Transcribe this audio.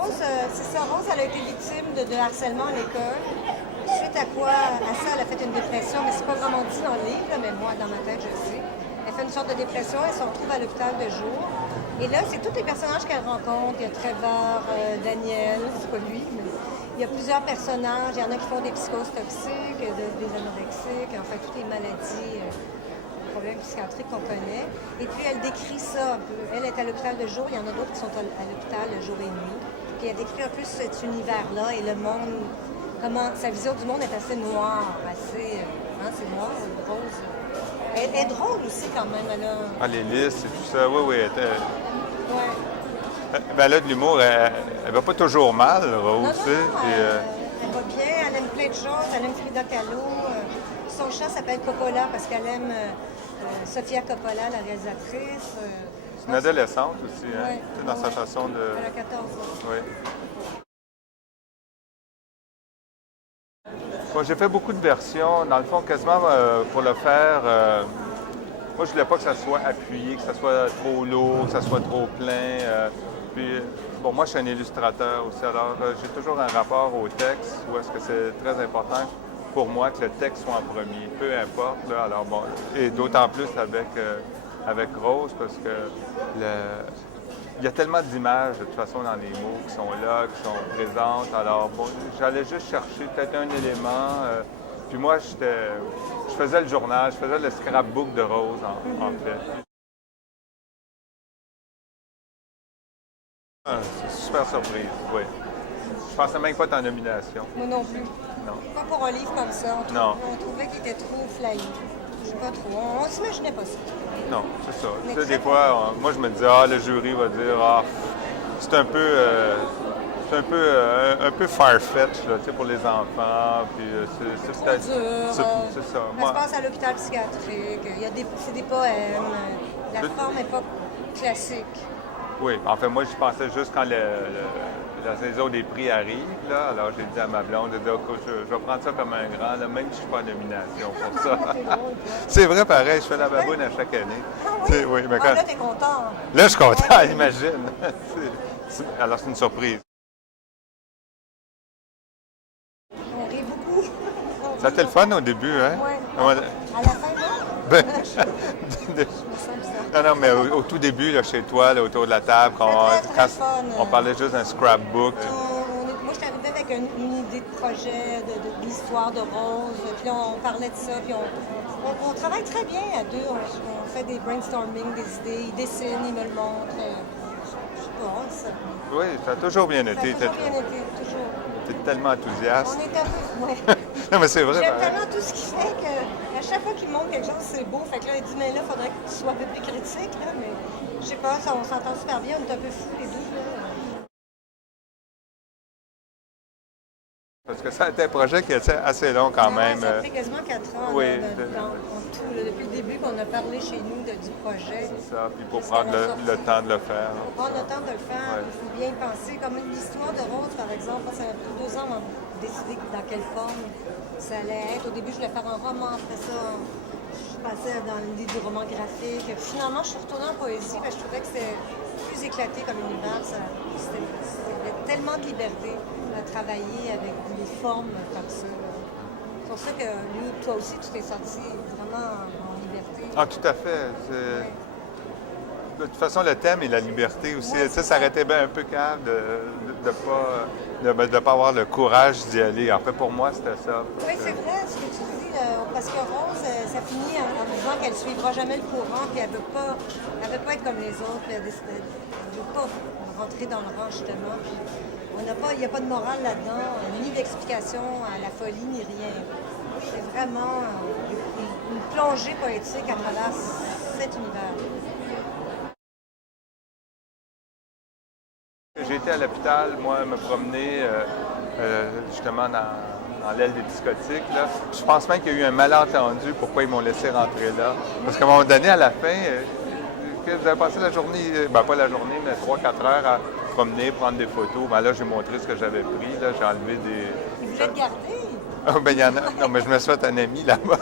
Rose, c'est ça. Rose, elle a été victime de harcèlement à l'école. Suite à quoi, à ça, elle a fait une dépression, mais c'est pas vraiment dit dans le livre, là, mais moi, dans ma tête, je sais. Elle fait une sorte de dépression, elle se retrouve à l'hôpital de jour. Et là, c'est tous les personnages qu'elle rencontre. Il y a Trevor, Daniel, c'est pas lui, mais il y a plusieurs personnages. Il y en a qui font des psychoses toxiques, des anorexiques, en fait, toutes les maladies, problèmes psychiatriques qu'on connaît. Et puis, elle décrit ça un peu. Elle est à l'hôpital de jour, il y en a d'autres qui sont à l'hôpital jour et nuit. Puis, elle décrit un peu cet univers-là et le monde, comment sa vision du monde est assez noire, assez, c'est noir, rose. Elle est drôle aussi quand même, elle a... Ah, les listes et tout ça, oui. Ouais. Ben là, de l'humour, elle va pas toujours mal, Rose, Non, tu sais. elle va bien, elle aime plein de choses, elle aime Frida Kahlo. Son chat s'appelle Coppola parce qu'elle aime Sofia Coppola, la réalisatrice. C'est une adolescente aussi, hein, Ouais, dans sa façon de... Elle a 14 ans. Oui. Bon, j'ai fait beaucoup de versions, dans le fond, quasiment pour le faire. Moi, je voulais pas que ça soit appuyé, que ça soit trop lourd, que ça soit trop plein. Puis, bon, moi, je suis un illustrateur aussi, alors j'ai toujours un rapport au texte où est-ce que c'est très important pour moi que le texte soit en premier, peu importe. Là, alors, bon, et d'autant plus avec Rose, parce que il y a tellement d'images, de toute façon, dans les mots qui sont là, qui sont présentes. Alors, bon, j'allais juste chercher peut-être un élément. Puis moi, je faisais le journal, je faisais le scrapbook de Rose, en fait. Ah, c'est une super surprise, oui. Je pensais même pas être en nomination. Moi non plus. Non. Pas pour un livre comme ça. Non. On trouvait qu'il était trop flyé. Je sais pas trop. On s'imaginait pas ça. Non, c'est ça. Mais Tu sais, des très fois, moi, je me disais, le jury va dire, c'est un peu... un peu farfetch là, tu sais, pour les enfants, puis c'est peut-être... Dur. C'est ça. Ça se passe à l'hôpital psychiatrique. C'est des poèmes. La forme n'est pas classique. Oui, en fait, moi, je pensais juste quand la saison des prix arrive, là, alors j'ai dit à ma blonde, j'ai dit, je vais prendre ça comme un grand, là, même si je ne suis pas en nomination pour ça. C'est vrai, pareil, je fais la baboune à chaque année. Ah oui? Tu sais, oui, mais quand... Là, t'es content. Là, je suis content, Ouais. imagine. Alors, c'est une surprise. On rit beaucoup. Ça a été le fun au début, hein? Oui. À la fin, non? Ben, Je me sens bizarre. non, mais au tout début, là, chez toi, là, autour de la table, Très fun. on parlait juste d'un scrapbook. Moi, je suis arrivée avec une idée de projet, de l'histoire de Rose. Puis là, on parlait de ça. Puis on travaille très bien à deux. On fait des brainstorming, des idées. Il dessine, il me le montre. Je sais pas. Oui, ça a toujours bien Ça a été. toujours bien été, toujours. Tu es tellement enthousiaste. On est un peu... Ouais. Non, mais c'est vrai. J'aime pareil. tellement tout ce qu'il fait qu'à chaque fois qu'il montre quelque chose, c'est beau. Fait que là, il dit, mais là, il faudrait que tu sois un peu plus critique. Là. Mais je sais pas, on s'entend super bien. On est un peu fous les deux. Là. Parce que ça a été un projet qui était assez long quand même. Ça fait quasiment 4 ans oui, en tout, là, depuis le début qu'on a parlé chez nous du projet. C'est ça, puis pour prendre le temps de le faire. Pour prendre le temps de le faire, il faut bien y penser. Comme l'histoire de Rose, par exemple, ça a pris 2 ans avant de décider dans quelle forme ça allait être. Au début, je voulais faire un roman, après ça, je passais dans l'idée du roman graphique. Puis finalement, je suis retournée en poésie parce que je trouvais que c'était plus éclaté comme univers. Il y avait tellement de liberté à travailler avec des formes comme ça. C'est pour ça que lui, toi aussi, tu t'es sorti vraiment en liberté. Ah, tout à fait. Ouais. De toute façon, le thème est la liberté aussi. Ouais, Ça aurait été bien un peu calme de pas avoir le courage d'y aller. En fait, pour moi, c'était ça. Oui, c'est vrai ce que tu dis, parce que Rose, ça finit en disant qu'elle ne suivra jamais le courant, puis elle veut pas être comme les autres, puis elle ne veut pas rentrer dans le rang, justement. Puis il n'y a pas de morale là-dedans, ni d'explication à la folie, ni rien. C'est vraiment une plongée poétique à travers cet univers. J'ai été à l'hôpital, moi, me promener justement dans l'aile des discothèques. Là. Je pense même qu'il y a eu un malentendu pourquoi ils m'ont laissé rentrer là. Parce qu'à un moment donné, à la fin, vous avez passé la journée, pas la journée, mais 3-4 heures à promener, prendre des photos. Ben là, j'ai montré ce que j'avais pris. Là. J'ai enlevé des... Ils voulaient te garder. Il y en a... Non, mais je me souhaite un ami là-bas.